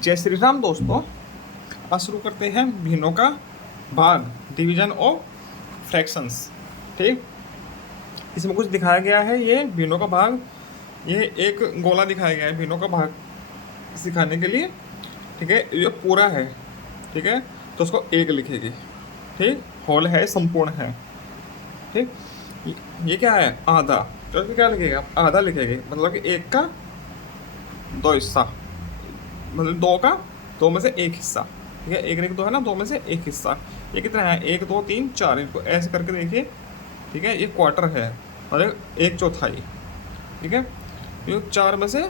जय श्री राम दोस्तों। आज शुरू करते हैं भिन्नों का भाग, डिवीजन ऑफ फ्रैक्शंस। ठीक, इसमें कुछ दिखाया गया है। ये भिन्नों का भाग, ये एक गोला दिखाया गया है भिन्नों का भाग सिखाने के लिए। ठीक है, ये पूरा है। ठीक है, तो उसको एक लिखेगी। ठीक, होल है, संपूर्ण है। ठीक, ये क्या है, आधा। तो इसमें क्या लिखेगा, आधा लिखेगी, मतलब कि एक का दो हिस्सा, मतलब दो में से एक हिस्सा। ठीक है, एक एक दो है ना, दो में से एक हिस्सा। ये कितना है, एक दो तीन चार, इनको ऐसे करके देखिए। ठीक है, ये क्वार्टर है और एक चौथाई। ठीक है, ये चार में से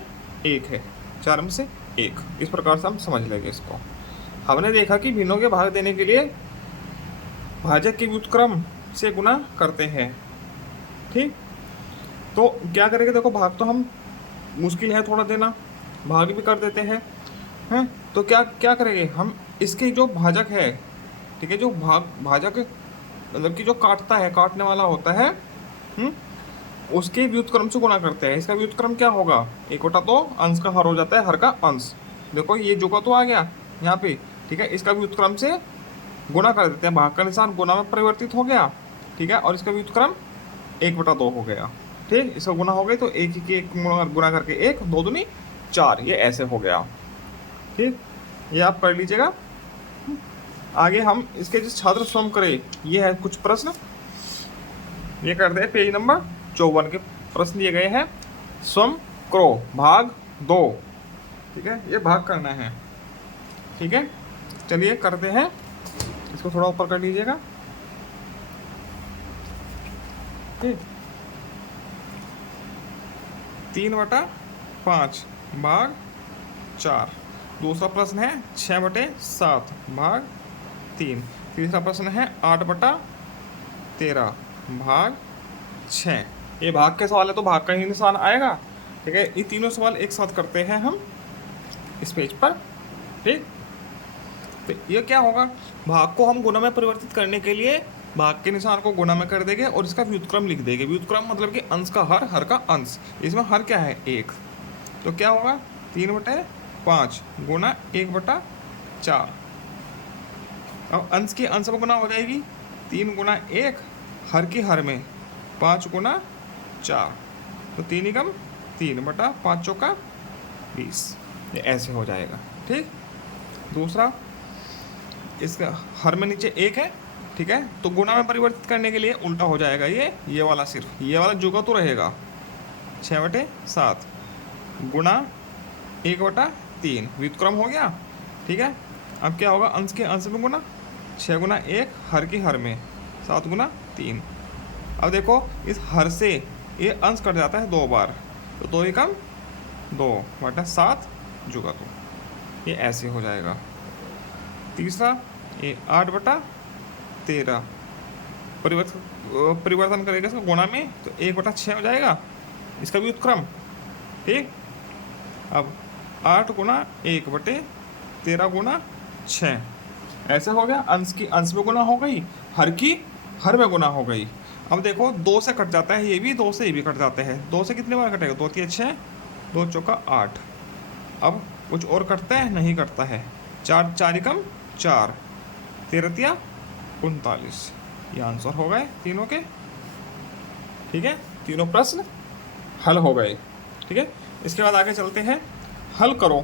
एक है, चार में से एक। इस प्रकार से हम समझ लेंगे इसको। हमने देखा कि भिन्नों के भाग देने के लिए भाजक के व्युत्क्रम से गुना करते हैं। ठीक, तो क्या करेंगे, देखो भाग तो हम मुश्किल है थोड़ा देना, भाग भी कर देते हैं। तो क्या क्या करेंगे हम, इसके जो भाजक है, ठीक है, जो भाजक मतलब कि जो काटता है, काटने वाला होता है, उसके व्युत्क्रम से गुणा करते हैं। इसका व्युत्क्रम क्या होगा, एक बटा दो, अंश का हर हो जाता है, हर का अंश। देखो ये जो का तो आ गया यहाँ पे। ठीक है, इसका व्युत्क्रम से गुणा कर देते हैं, भाग का निशान गुणा में परिवर्तित हो गया। ठीक है, और इसका व्युत्क्रम एक बटा दो हो गया। ठीक, इसका गुना हो गया तो एक ही के एक गुना करके एक, दो दूनी चार, ये ऐसे हो गया। ठीक, ये आप कर लीजिएगा। आगे हम इसके जो छात्र स्वयं करें, ये है कुछ प्रश्न, ये करते हैं। पेज नंबर 54 के प्रश्न दिए गए हैं। स्वयं करो भाग दो। ठीक है, ये भाग करना है। ठीक है, चलिए करते हैं। इसको थोड़ा ऊपर कर लीजिएगा। ठीक, 3/5 भाग 4। दूसरा प्रश्न है 6/7 भाग 3। तीसरा प्रश्न है 8/13 भाग 6। ये भाग के सवाल है तो भाग का ही निशान आएगा। ठीक है, ये तीनों सवाल एक साथ करते हैं हम इस पेज पर। ठीक, तो ये क्या होगा, भाग को हम गुणा में परिवर्तित करने के लिए भाग के निशान को गुणा में कर देंगे और इसका व्युत्क्रम लिख देंगे। व्युत्क्रम मतलब कि अंश का हर, हर का अंश। इसमें हर क्या है, एक। तो क्या होगा, 3/5 गुना 1/4। अब अंश की अंश में गुना हो जाएगी, 3 गुना 1, हर की हर में 5 गुना 4, तो 3 एकम 3/5 चौका 20। ये ऐसे हो जाएगा। ठीक, दूसरा, इसका हर में नीचे एक है। ठीक है, तो गुना में परिवर्तित करने के लिए उल्टा हो जाएगा, ये वाला सिर्फ ये वाला जुगा तो रहेगा। 6/7 गुना 1/3, व्युत्क्रम हो गया। ठीक है, अब क्या होगा, अंश के अंश में गुना, 6 गुना 1, हर की हर में 7 गुना 3। अब देखो इस हर से ये अंश कट जाता है 2 बार, तो 2 एकम 2/7 जुगा तो, ये ऐसे हो जाएगा। तीसरा, ये 8/13 परिवर्तन करेगा इसका गुणा में, तो 1/6 हो जाएगा इसका व्युत्क्रम। ठीक, अब 8 गुना 1/13 गुना 6, ऐसे हो गया। अंश की अंश में गुना हो गई, हर की हर में गुना हो गई। अब देखो 2 से कट जाता है ये भी, 2 से ये भी कट जाते हैं। 2 से कितने बार कटेगा, 2 3 6, 2 चौका 8। अब कुछ और कटता है, नहीं कटता है। 4 4 एकम 4, 13 तिया 39। ये आंसर हो गए तीनों के। ठीक है, तीनों प्रश्न हल हो गए। ठीक है, इसके बाद आगे चलते हैं, हल करो।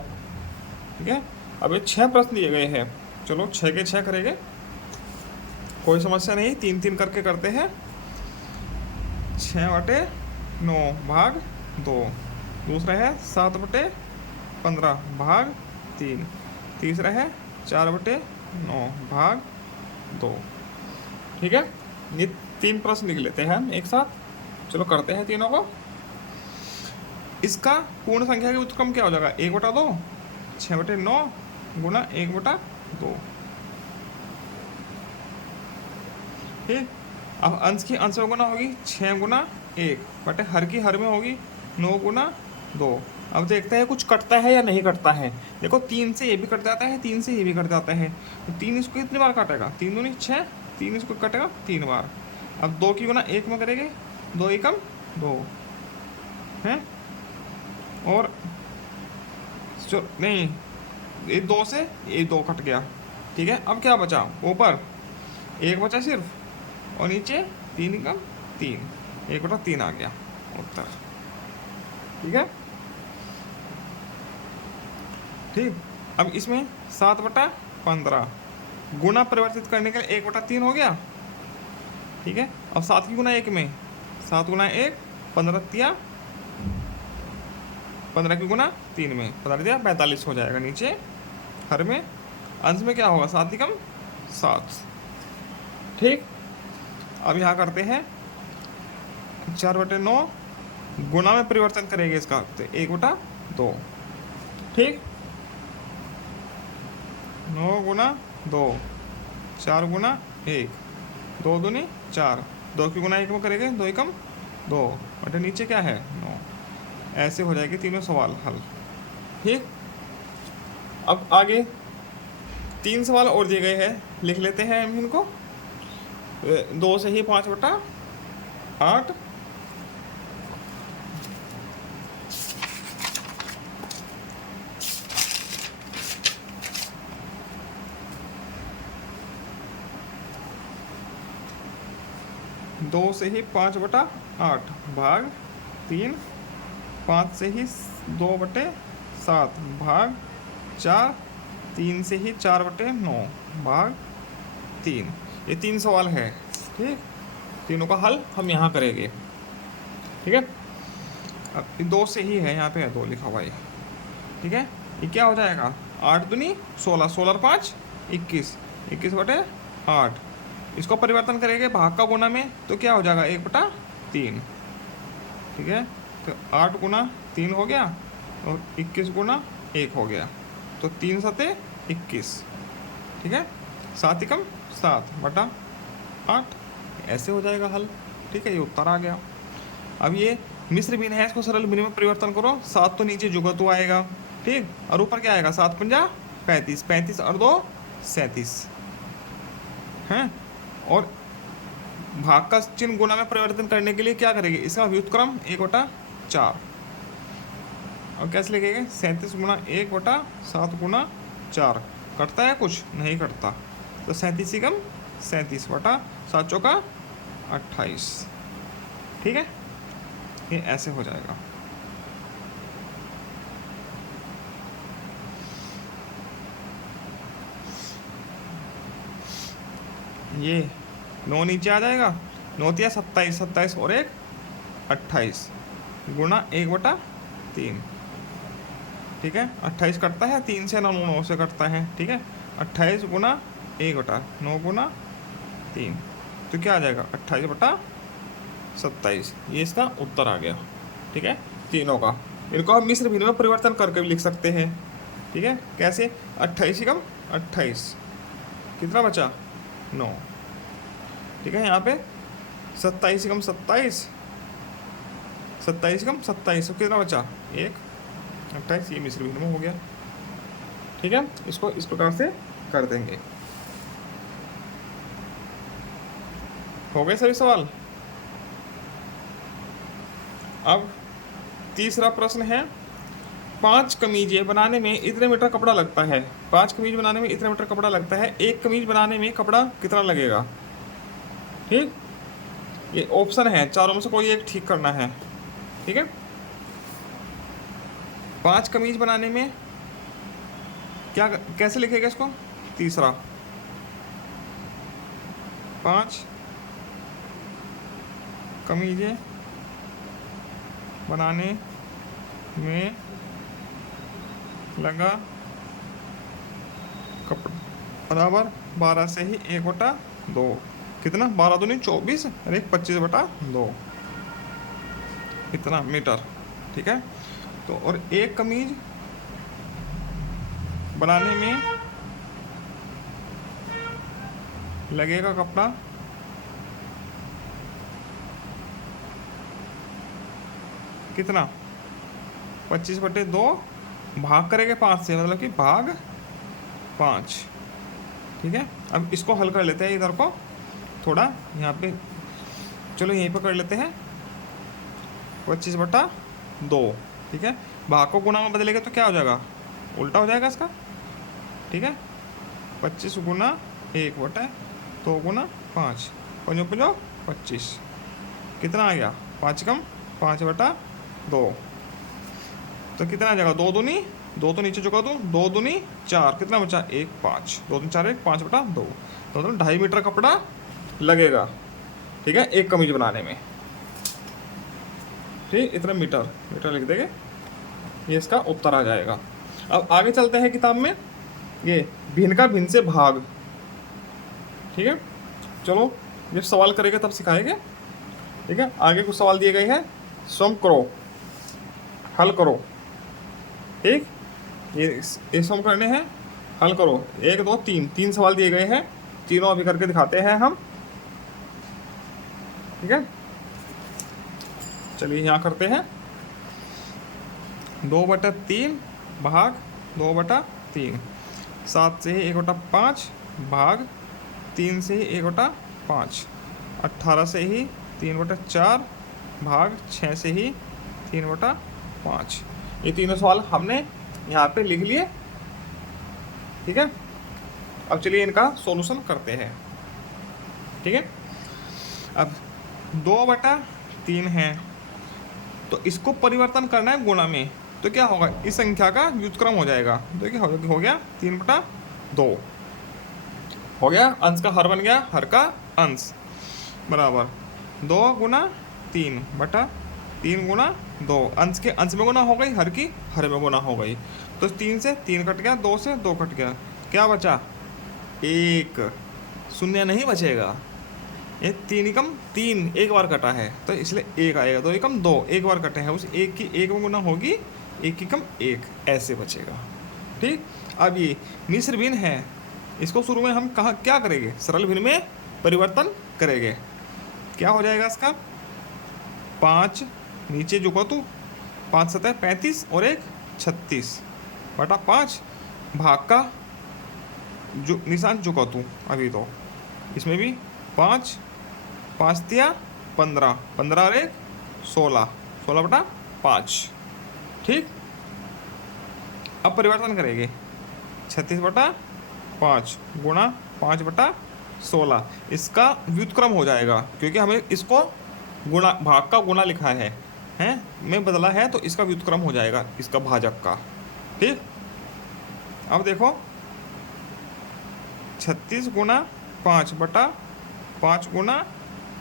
ठीक है, अब ये 6 प्रश्न दिए गए हैं, चलो 6 के 6 करेंगे, कोई समस्या नहीं, 3 करके करते हैं। 6/9 भाग 2। दूसरा है 7/15 भाग 3। तीसरा है 4/9 भाग 2। ठीक है, ये 3 प्रश्न लिख लेते हैं हम एक साथ। चलो करते हैं तीनों को। इसका पूर्ण संख्या के व्युत्क्रम क्या हो जाएगा, 1/2, 6/9 गुना 1/2। ठीक, अब अंश की अंश में गुना होगी, 6 गुना 1 बटे हर की हर में होगी 9 गुना 2। अब देखते हैं कुछ कटता है या नहीं कटता है। देखो 3 से ये भी कट जाता है, 3 से ये भी कट जाता है, तो 3 इसको कितनी बार काटेगा, 3 दूनी 6, 3 इसको कटेगा 3 बार। अब 2 की गुना 1 में करेंगे, 2 एकम 2 है, और नहीं ये 2 से ये 2 कट गया, ठीक है। अब क्या बचा, ऊपर 1 बचा सिर्फ, और नीचे 3 कम 3, 1/3 आ गया उत्तर, ठीक है। ठीक, अब इसमें 7/15 गुना परिवर्तित करने के लिए 1/3 हो गया, ठीक है। अब 7 की गुना 1 में 7 गुना 1 15 15 की गुना 3 में 15 45 हो जाएगा नीचे हर में। अंश में क्या होगा, 7 कम 7, ठीक। अब यहाँ करते हैं 4/9 गुना में परिवर्तन करेंगे इसका, तो 1/2, ठीक। 9 गुना 2, 4 गुना 1, 2 दूनी 4, 2 की गुना 1 में करेंगे 2 एकम 2, और नीचे क्या है 9। ऐसे हो जाएगी तीनों सवाल हल, ठीक। अब आगे 3 सवाल और दिए गए हैं, लिख लेते हैं हम इनको। 2 से ही 5/8, 2 से ही 5/8 भाग 3, 5 से ही 2/7 भाग 4, 3 से ही 4/9 भाग 3। ये 3 सवाल है, ठीक। तीनों का हल हम यहाँ करेंगे, ठीक है। अब 2 से ही है, यहाँ पे है 2 लिखा हुआ है, ठीक है। ये क्या हो जाएगा, 8 दूनी 16, 16 और 5 21, 21/8। इसको परिवर्तन करेंगे भाग का गुना में, तो क्या हो जाएगा 1/3, ठीक है। तो 8 गुना 3 हो गया और 21 गुना 1 हो गया, तो 3 7 21, ठीक है। 7 एकम 7/8, ऐसे हो जाएगा हल, ठीक है। ये उत्तर आ गया। अब ये मिश्र भिन्न है, इसको सरल भिन्न में परिवर्तन करो। 7 तो नीचे जुगतु आएगा, ठीक, और ऊपर क्या आएगा 7 पंजा 35, 35 और 2 37 हैं। और भाग का चिन्ह गुना में परिवर्तन करने के लिए क्या करेंगे, इसका व्युत्क्रम 1/4, और कैसे लिखेंगे 37 गुना 1/7 गुना 4, कटता है कुछ नहीं कटता, तो 37 एकम 37/7 चौका 28, ठीक है। ये ऐसे हो जाएगा। ये 9 नीचे आ जाएगा, 9 तिया 27, 27 और 1 28 गुना 1/3, ठीक है। 28 कटता है 3 से, 9 9 से कटता है, ठीक है। 28 गुना 1/9 गुना 3, तो क्या आ जाएगा 28/27। ये इसका उत्तर आ गया, ठीक है, तीनों का। इनको हम मिश्र भिन्न में परिवर्तन करके भी लिख सकते हैं, ठीक है। कैसे, 28 कम 28, कितना बचा 9, ठीक है। यहाँ पे 27 कम 27, 27 कम 27, तो कितना बचा 1, 28। ये मिश्र भिन्न में हो गया, ठीक है। इसको इस प्रकार से कर देंगे। हो गए सभी सवाल। अब तीसरा प्रश्न है, 5 कमीजें बनाने में इतने मीटर कपड़ा लगता है। 5 कमीज बनाने में इतने मीटर कपड़ा लगता है, 1 कमीज बनाने में कपड़ा कितना लगेगा, ठीक। ये ऑप्शन है, चारों में से कोई एक ठीक करना है, ठीक है। 5 कमीज बनाने में क्या, कैसे लिखेगा इसको, तीसरा 5 कमीजें बनाने में लगा कपड़ा बराबर 12 से ही 1/2, कितना 12 दूनी 24 और 1 25/2, इतना मीटर, ठीक है। तो और 1 कमीज बनाने में लगेगा कपड़ा कितना 25/2, भाग करेंगे 5 से, मतलब कि भाग 5, ठीक है। अब इसको हल कर लेते हैं, इधर को थोड़ा यहाँ पे, चलो यहीं पर कर लेते हैं 25/2, ठीक है। भाग को गुणा में बदलेगा तो क्या हो जाएगा, उल्टा हो जाएगा इसका, ठीक है। 25 गुना 1 बटा 2 गुना 5, 5 5 25, कितना आ गया 5 कम 5 बटा 2, तो कितना आ जाएगा 2 दूनी 2 तो नीचे चुका दूँ, 2 दूनी 4, कितना बचा 1 5, 2 दूनी 4 1 5 बटा 2, तो मतलब 2.5 मीटर कपड़ा लगेगा, ठीक है, एक कमीज बनाने में। ठीक, इतना मीटर लिख देंगे, ये इसका उत्तर आ जाएगा। अब आगे चलते हैं किताब में, ये भिन्न का भिन्न से भाग, ठीक है। चलो जब सवाल करेंगे तब सिखाएंगे, ठीक है। आगे कुछ सवाल दिए गए हैं, स्वयं करो, हल करो, ठीक। ये सम करने हैं, हल करो। 1 2 3 सवाल दिए गए हैं, तीनों अभी करके दिखाते हैं हम, ठीक है। चलिए यहाँ करते हैं। 2/3 भाग 2/3, 7 से ही 1/5 भाग 3 से ही 1/5, 18 से ही 3/4 भाग 6 से ही 3/5। ये तीनों सवाल हमने यहाँ पे लिख लिए, ठीक है। अब चलिए इनका सॉल्यूशन करते हैं, ठीक है। अब 2/3 है, तो इसको परिवर्तन करना है गुणा में, तो क्या होगा, इस संख्या का व्युत्क्रम हो जाएगा, तो क्या हो गया 3/2 हो गया, अंश का हर बन गया, हर का अंश बराबर 2 गुना 3/3 गुना 2, अंश के अंश में गुना हो गई, हर की हर में गुना हो गई, तो 3 से 3 कट गया, 2 से 2 कट गया, क्या बचा 1, शून्य नहीं बचेगा, ये 3 एकम 3 एक बार कटा है, तो इसलिए 1 आएगा, 2 एकम 2 एक बार कटे हैं, उस 1 की 1 में गुना होगी, 1 एकम 1 ऐसे बचेगा, ठीक। अब ये मिश्र भिन्न है, इसको शुरू में हम कहाँ क्या करेंगे, सरल भिन्न में परिवर्तन करेंगे, क्या हो जाएगा इसका 5 नीचे जो तू 5 7 35 और 1 36/5 भाग का जो निशान चुका तू अभी, तो इसमें भी 5 5 तिया 15 15 और 1 16 16/5, ठीक। अब परिवर्तन करेंगे 36/5 गुणा 5/16, इसका व्युत्क्रम हो जाएगा, क्योंकि हमें इसको गुणा भाग का गुणा लिखा है में बदला है, तो इसका व्युत्क्रम हो जाएगा इसका भाजक का, ठीक। अब देखो 36 गुना 5/5 गुना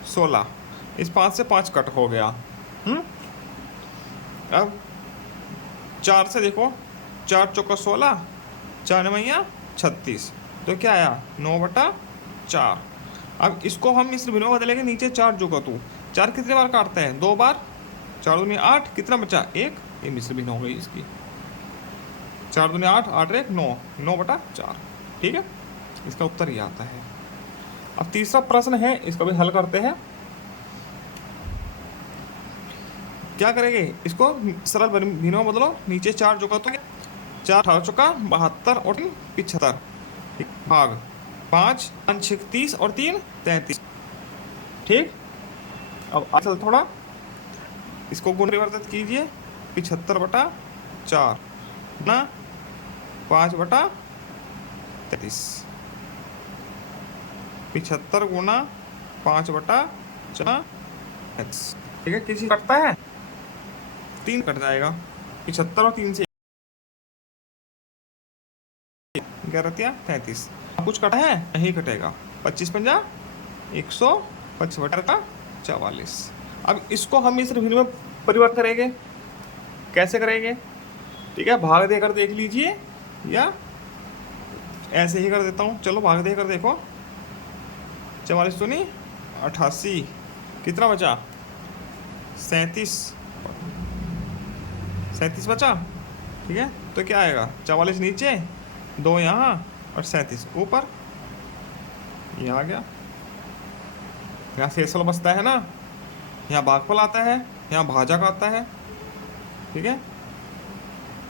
16, इस 5 से 5 कट हो गया। अब 4 से देखो, 4 चौका 16, 4 मैया 36, तो क्या आया 9/4। अब इसको हम मिश्र भिन्न में बदलेंगे, नीचे 4 जो का तू 4 कितने बार काटते हैं 2 बार, 4 दूनी 8, कितना बचा 1, ये मिश्र भिन्न हो गई इसकी, 4 दूनी 8 8 1 9 9/4, ठीक है। इसका उत्तर ये आता है। अब तीसरा प्रश्न है, इसको भी हल करते हैं। क्या करेंगे, इसको सरल भिन्नों में बदलो, नीचे 4 जो का तो 4 18 चौका 72 और 3 75 भाग 5 5 30 और 3 33, ठीक। अब चल थोड़ा इसको गुण परिवर्तित कीजिए, 75/4 ना 5/33, 75 गुना 5/4, ठीक है। किसी कटता है 3 कट जाएगा, 75 और 3 से 11×33, कुछ कटा है नहीं कटेगा, 25 पंजा 125/44। अब इसको हम मिश्र भिन्न में परिवर्तन करेंगे, कैसे करेंगे, ठीक है। भाग देकर देख लीजिए, या ऐसे ही कर देता हूँ, चलो भाग देकर देखो, 44 तो नहीं 88, कितना बचा 37 बचा, ठीक है। तो क्या आएगा 44 नीचे, 2 यहाँ और 37 ऊपर, ये आ गया। यहाँ शेषफल बचता है ना, यहाँ भागफल आता है, यहाँ भाजक आता है, ठीक है,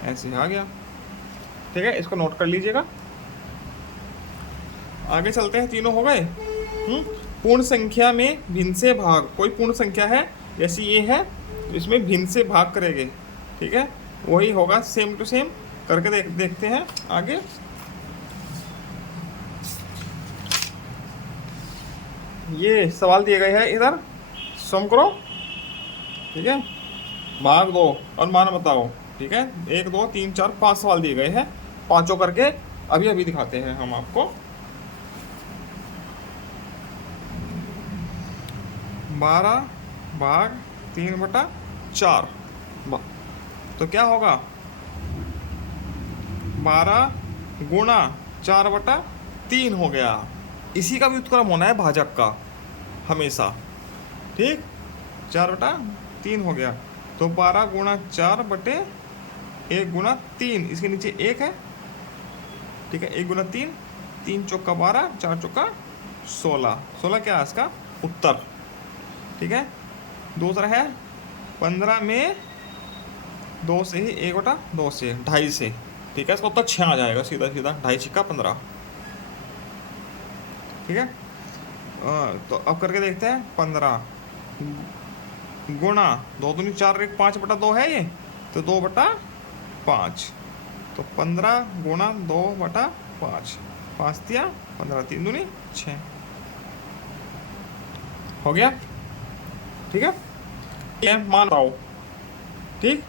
ऐसे आ गया, ठीक है। इसको नोट कर लीजिएगा। आगे चलते हैं, तीनों हो गए। पूर्ण संख्या में भिन्न से भाग, कोई पूर्ण संख्या है जैसी ये है, इसमें भिन्न से भाग करेंगे, ठीक है, वही होगा, सेम टू सेम करके देखते हैं आगे। ये सवाल दिए गए हैं इधर, सम करो, ठीक है, भाग दो और मान बताओ, ठीक है। 1 2 3 4 5 सवाल दिए गए हैं, पांचों करके अभी अभी दिखाते हैं हम आपको। 12 भाग 3/4, तो क्या होगा, 12 गुणा 4/3 हो गया। इसी का भी उत्क्रम होना है भाजक का हमेशा, ठीक। 4/3 हो गया, तो 12 गुणा 4/1 गुणा 3, इसके नीचे 1 है, ठीक है। 1 गुणा 3, 3 चौका 12, 4 चौका 16, 16 क्या है इसका उत्तर, ठीक है। दूसरा है 15 में 2 से ही 1/2 से 2.5 से, ठीक है। इसका उत्तर 6 आ जाएगा सीधा सीधा, 2.5 छिक्का 15, ठीक है। तो अब करके देखते हैं, 15 गुणा 2 दूनी 4 1 5/2 है ये, तो 2/5, तो 15 गुणा 2/5, 5 दिया 15, 3 दूनी 6 हो गया, ठीक है। ये मान पाओ, ठीक।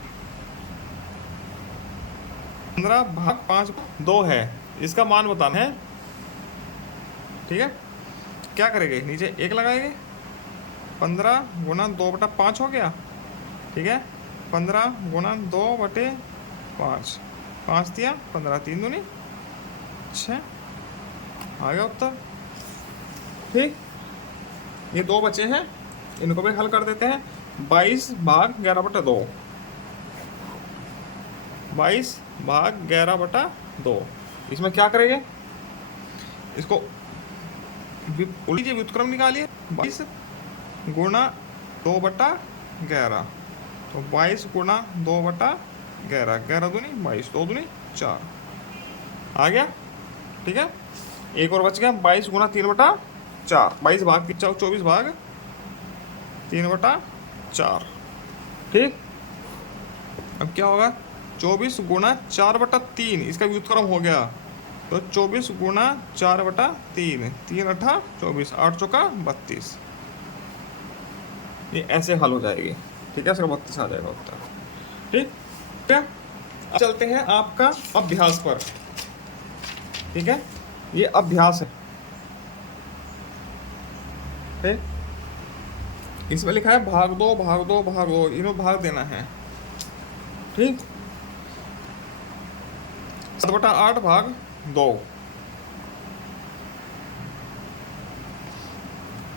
15 भाग 5 2 है, इसका मान बताना है, ठीक है। क्या करेंगे, नीचे 1 लगाएंगे, 15 गुणा 2/5 हो गया, ठीक है। 15 गुणा 2/5, 5 दिया 15, 3 दूनी 6, आ गया उत्तर, ठीक। ये 2 बचे हैं, इनको भी हल कर देते हैं। 22 भाग 11/2, 22 भाग 11/2, इसमें क्या करेंगे, इसको उल्टी व्युत्क्रम निकालिए, 22 गुणा 2/11, तो 22 गुणा 2/11, 11 दूनी 22, 2 दूनी 4, आ गया, ठीक है। एक और बच गया, 22 गुणा 3/4, 22 भाग 24 भाग 3/4, ठीक। अब क्या होगा, 24 गुणा 4/3, इसका व्युत्क्रम हो गया, तो 24 गुणा 4/3, 3 8 24, 8 चौका 32, ये ऐसे हल हो जाएगी, ठीक है। इसका 32 आ जाएगा उत्तर, ठीक है। अब चलते हैं आपका अभ्यास पर, ठीक है। ये अभ्यास है, ठीक। इसमें लिखा है भाग दो भाग दो भाग दो, इन्हों भाग देना है, ठीक। 7/8 भाग 2,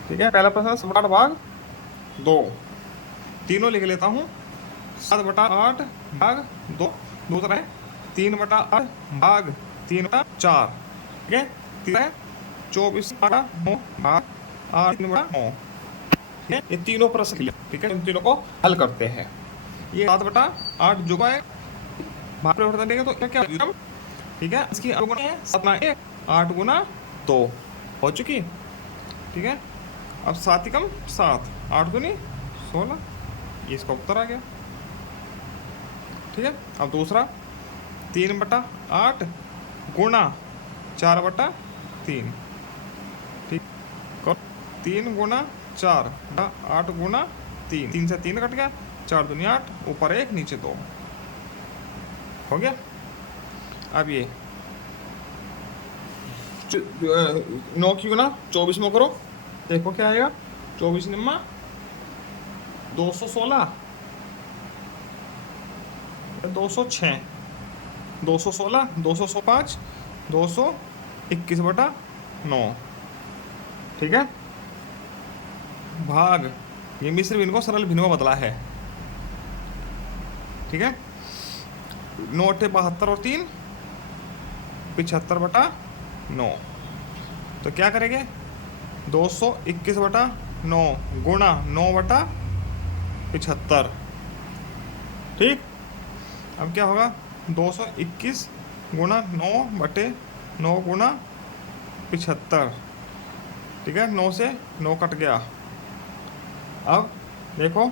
ठीक है। पहला प्रश्न 7/8 भाग 2, तीनों लिख लेता हूँ, 7/8 भाग 2, दूसरा है 3/8 भाग 3/4, ठीक है। तीसरा है 24/9 भाग 8/9, ठीक है। ये तीनों प्रश्न लिया, ठीक है। इन तीनों को हल करते हैं। ये 7/8 जो है भाग परिवर्तन देंगे तो क्या क्या, ठीक है। इसकी अनुगुणा है 7 8 गुना 2 हो चुकी, ठीक है। अब 7 कम 7, 8 दूनी 16, ये इसका उत्तर आ गया, ठीक है। अब दूसरा 3/8 गुणा 4/3, ठीक। 3 गुणा 4, 8 गुणा 3, 3 से 3 कट गया, 4 दूनी 8, ऊपर 1 नीचे 2 हो गया। अब ये 9 की गुना 24 में करो, देखो क्या आएगा, 24 निम्मा 216, 206, 216, 205, 221/9, ठीक है। भाग, ये मिश्र भिन्न को सरल भिन्न में बदला है, ठीक है। 9 8 72 और 3 75/9, तो क्या करेंगे, 221/9 गुणा 9/75, ठीक। अब क्या होगा, 221 गुणा 9/9 गुणा 75, ठीक है। 9 से 9 कट गया, अब देखो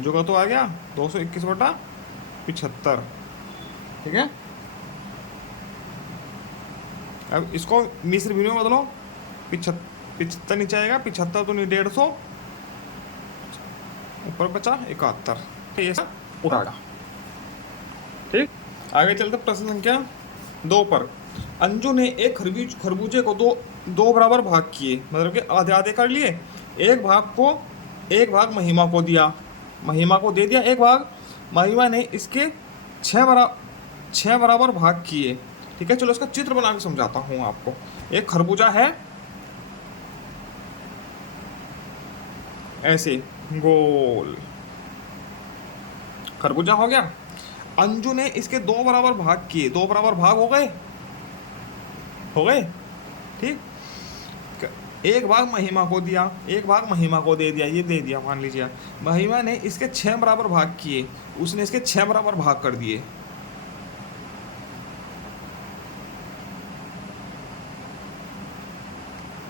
जो का तो आ गया 221/75, ठीक है। अब इसको मिश्र भिन्न में बदलो, 75 नीचे आएगा, 75 तो नहीं 150, ऊपर बचा 71, ये सब उठाएगा। ठीक, आगे चलते प्रश्न संख्या 2 पर। अंजू ने एक खरबूजे को दो बराबर भाग किए, मतलब कि आधे आधे कर लिए। एक भाग महिमा को दिया, महिमा को दे दिया एक भाग। महिमा ने इसके 6 बराबर भाग किए। ठीक है, चलो इसका चित्र बना के समझाता हूँ आपको। एक खरबूजा है ऐसे गोल, खरबूजा हो गया। अंजू ने इसके 2 बराबर भाग किए, 2 बराबर भाग हो गए, ठीक। एक भाग महिमा को दिया, एक भाग महिमा को दे दिया, ये दे दिया मान लीजिए। महिमा ने इसके 6 बराबर भाग किए, उसने इसके 6 बराबर भाग कर दिए।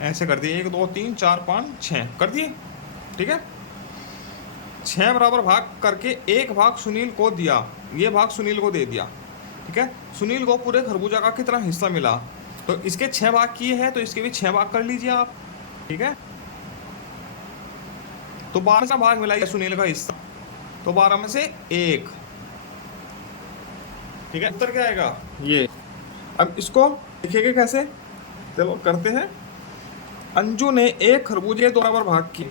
ऐसे कर दिए, 1 2 3 4 5 6 कर दिए। ठीक है, 6 बराबर भाग करके एक भाग सुनील को दिया, ये भाग सुनील को दे दिया। ठीक है, सुनील को पूरे खरबूजा का कितना हिस्सा मिला, तो इसके 6 भाग किए हैं तो इसके भी 6 भाग कर लीजिए आप। ठीक है, तो 12 का भाग मिला सुनील का हिस्सा, तो 12 में से 1। ठीक है, उत्तर क्या आएगा ये। अब इसको लिखेंगे कैसे, चलो करते हैं। अंजू ने एक खरबूजे 2 बराबर भाग किए।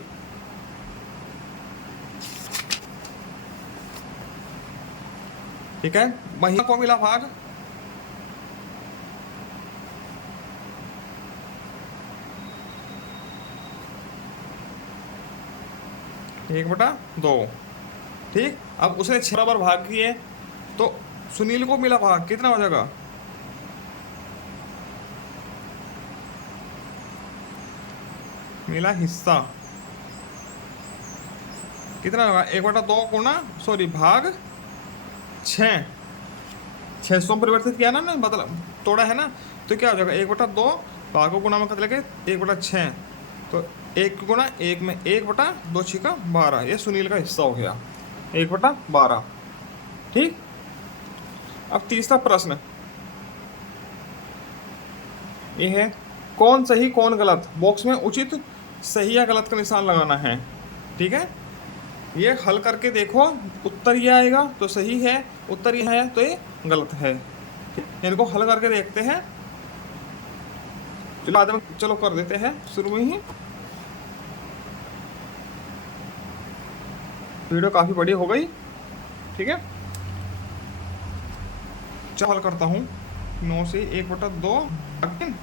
ठीक है, महिमा को मिला भाग, एक बटा 2। ठीक, अब उसने 6 बराबर भाग किए तो सुनील को मिला भाग, कितना हो जाएगा, मिला हिस्सा कितना होगा, 1/2 गुना भाग 6, 600 में परिवर्तित किया ना, मतलब तोड़ा है ना, तो क्या हो जाएगा 1/2 भाग को गुना में कर लेके 1/6, तो 1 गुना 1 में 1/2 छिका 12, ये सुनील का हिस्सा हो गया 1/12। ठीक, अब तीसरा प्रश्न ये है, कौन सही कौन गलत, बॉक्स में उचित सही या गलत का निशान लगाना है। ठीक है, ये हल करके देखो, उत्तर ये आएगा तो सही है, उत्तर ये है तो ये गलत है। इनको हल करके देखते हैं। चलो आदमी, चलो कर देते हैं शुरू में ही। वीडियो काफ़ी बड़ी हो गई। ठीक है, चलो हल करता हूँ। 9 से 1/2 भाग 3,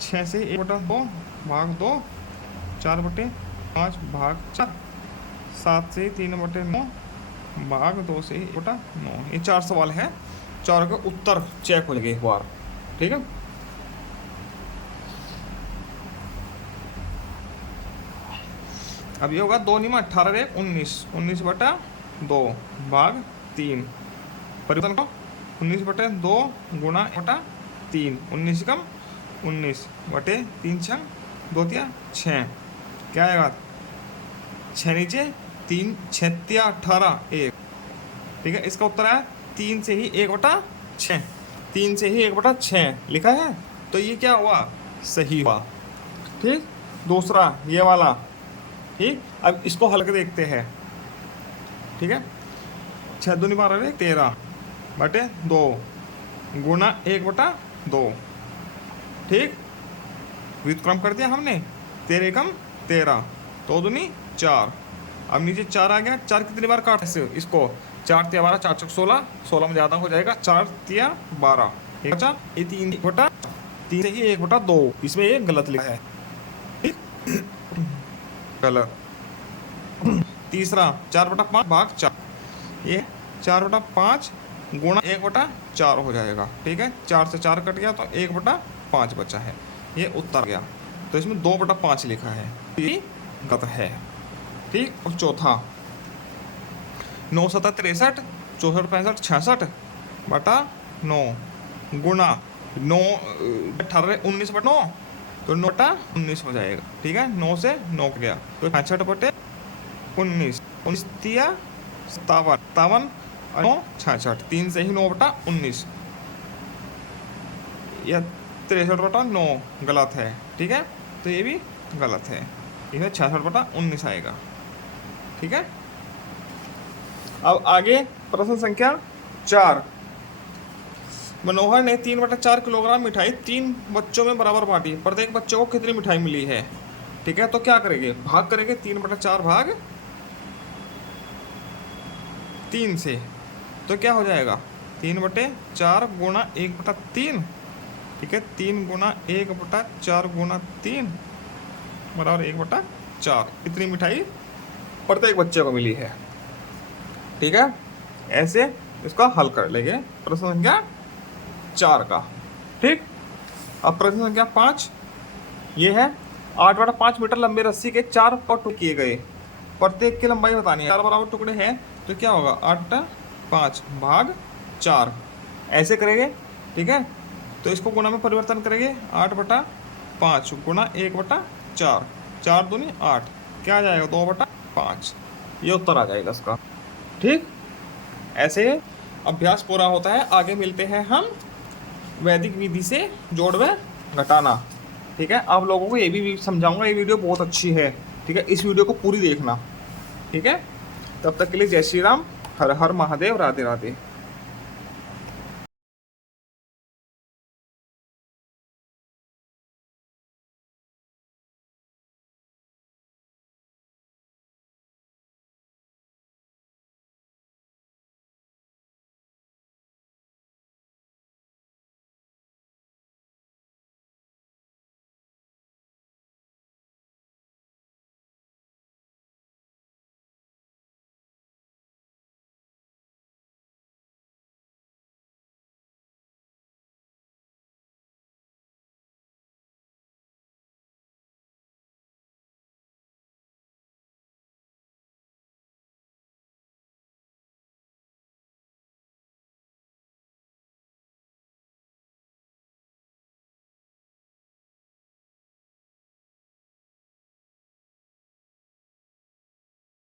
6 से 1/2 भाग 2, 4/5 भाग 4, 7 से 3/9 भाग 2 से 1/9। ये 4 सवाल है, 4 का उत्तर चेक हो जाएगा एक बार। ठीक है, अब ये होगा 2 × 18 = 19, 19/2 भाग 3, परिवर्तन को 19/2 गुणा 1/3, 19 कम 19/3 6 2 3 6, क्या आएगा 6 नीचे 3 6 18 1। ठीक है, इसका उत्तर है 3 से ही 1/6, 3 से ही 1/6 लिखा है, तो ये क्या हुआ, सही हुआ। ठीक, दूसरा ये वाला। ठीक, अब इसको हल के देखते हैं। ठीक है, 6 दूनी 12 13/2 गुणा 1/2। ठीक, व्युत्क्रम कर दिया हमने, 13 एकम 13, 2 दूनी 4। अब नीचे 4 आ गया, 4 कितनी बार काट सकते हो इसको, 4 × 12 4 × 16, 16 में ज़्यादा हो जाएगा, 4 × 12 बचा, ये 3 से ही 1/2, इसमें ये गलत लिखा है। ठीक, गलत। तीसरा 4/5 भाग 4, ये 4/5 गुणा 1/4 हो जाएगा। ठीक है, 4 से 4 कट गया तो 1/5 बचा है, ये उत्तर गया, तो इसमें 2/5 लिखा है, ये गलत है। ठीक, और चौथा 9 × 7 = 63, 64 × 65 66 बटा 9 गुणा 9 18 19/9, तो 9/19 हो जाएगा। ठीक है, 9 से 9 गया तो 65/19, 19 तिया 57, 57 9 66, 3 से ही 9/19, यह 63/9 गलत है। ठीक है, तो ये भी गलत है, इसमें 66/19 आएगा। ठीक है, अब आगे प्रश्न संख्या 4। मनोहर ने 3/4 किलोग्राम मिठाई 3 बच्चों में बराबर बांटी, प्रत्येक बच्चे को कितनी मिठाई मिली है। ठीक है, तो क्या करेंगे, भाग करेंगे 3/4 भाग 3 से, तो क्या हो जाएगा 3/4 गुणा 1/3। ठीक है, 3 गुणा 1/4 गुणा 3 बराबर 1/4। इतनी मिठाई प्रत्येक बच्चे को मिली है। ठीक है, ऐसे इसका हल कर लेंगे प्रश्न संख्या 4 का। ठीक, अब प्रश्न संख्या 5 ये है 8/5 मीटर लंबे रस्सी के 4 टुकड़े किए गए, प्रत्येक की लंबाई बतानी है। 4 बराबर टुकड़े हैं तो क्या होगा 8/5 भाग 4, ऐसे करेंगे। ठीक है, तो इसको गुणा में परिवर्तन करेंगे, 8/5 गुणा 1/4, 4 दूनी 8, क्या आ जाएगा 2/5, ये उत्तर आ जाएगा इसका। ठीक, ऐसे अभ्यास पूरा होता है। आगे मिलते हैं हम वैदिक विधि से जोड़ व घटाना। ठीक है, आप लोगों को ये भी समझाऊंगा, ये वीडियो बहुत अच्छी है। ठीक है, इस वीडियो को पूरी देखना। ठीक है, तब तक के लिए जय श्री राम, हर हर महादेव, राधे राधे।